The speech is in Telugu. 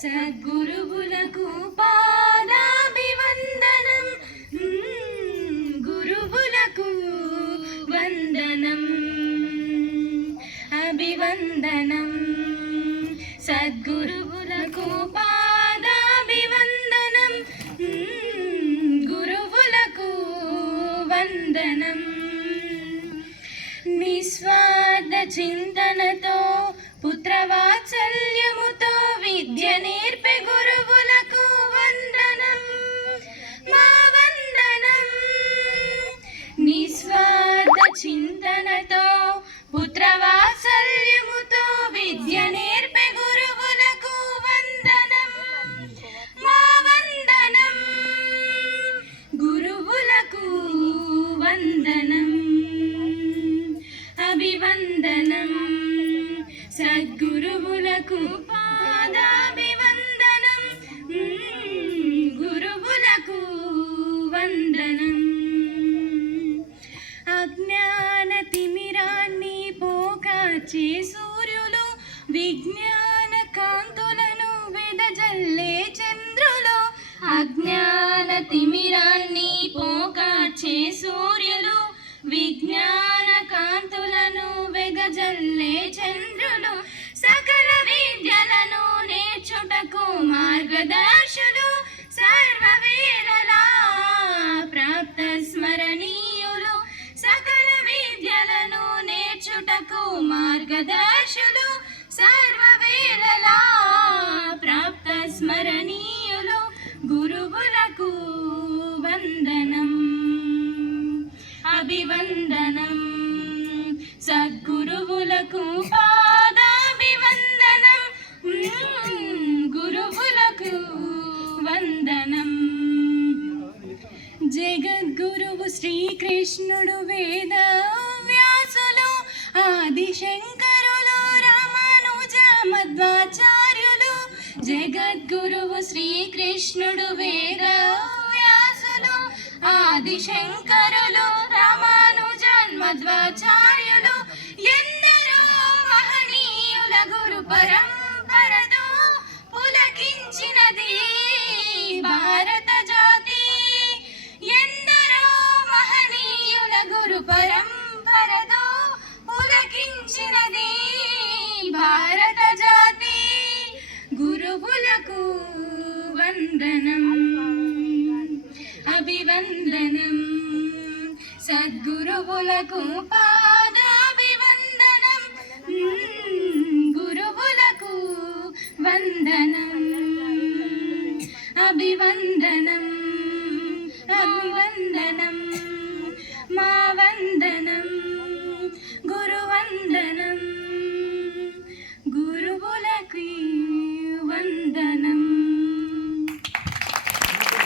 సద్గురువులకు పాదాభివందనం, గురువులకు వందనం, అభివందనం. సద్గురువులకు పాదాభివందనం, గురువులకు వందనం. నిస్వార్థ చింతనతో పుత్రవాత్సల్యముతో విద్య నేర్పే గురువులకు వందనం, మా వందనం. నిస్వార్థ చింతనతో పుత్రవాత్సల్యముతో విద్య నేర్పే గురువులకు వందనం, మా వందనం. గురువులకు వందనం, అభివందనం. సద్గురువులకు పాదాభివందనం, గురువులకు వందనం. అజ్ఞాన తిమిరాన్ని పోకాచే సూర్యులు, విజ్ఞాన కాంతులను వెదజల్లే చంద్రులు. అజ్ఞాన తిమిరాన్ని పోకాచే సూర్యులు, విజ్ఞాన కాంతులను వెదజల్లే చంద్రులు. సకల విద్యలను నేర్చుటకు మార్గదర్శులు, సర్వవేళలా ప్రాప్త స్మరణీయులు. సకల విద్యలను నేర్చుటకు మార్గదర్శులు, సర్వవేళలా ప్రాప్త స్మరణీయులు. గురువులకు వందనం, అభివందనం. సద్గురువులకు పాదాభివందనం, గురువులకు వందనం. జగద్గురువు శ్రీకృష్ణుడు, వేద వ్యాసులు, ఆదిశంకరులు, రామానుజ మధ్వాచార్యులు. జగద్గురువు శ్రీకృష్ణుడు, వేద వ్యాసులు, ఆదిశంకరులు, రామానుజన్ మధ్వాచార్యులు. ఎందరో మహనీయుల గురు పరంపరతో పులకించినది భారత జాతి. ఎందరో మహనీయుల గురు పరంపరతో పులకించినది భారత జాతి. గురువులకు వందనం, అభివందనం. సద్గురువులకు పాదాభివందనం, గురువులకు వందనం, అభివందనం, అభివందనం.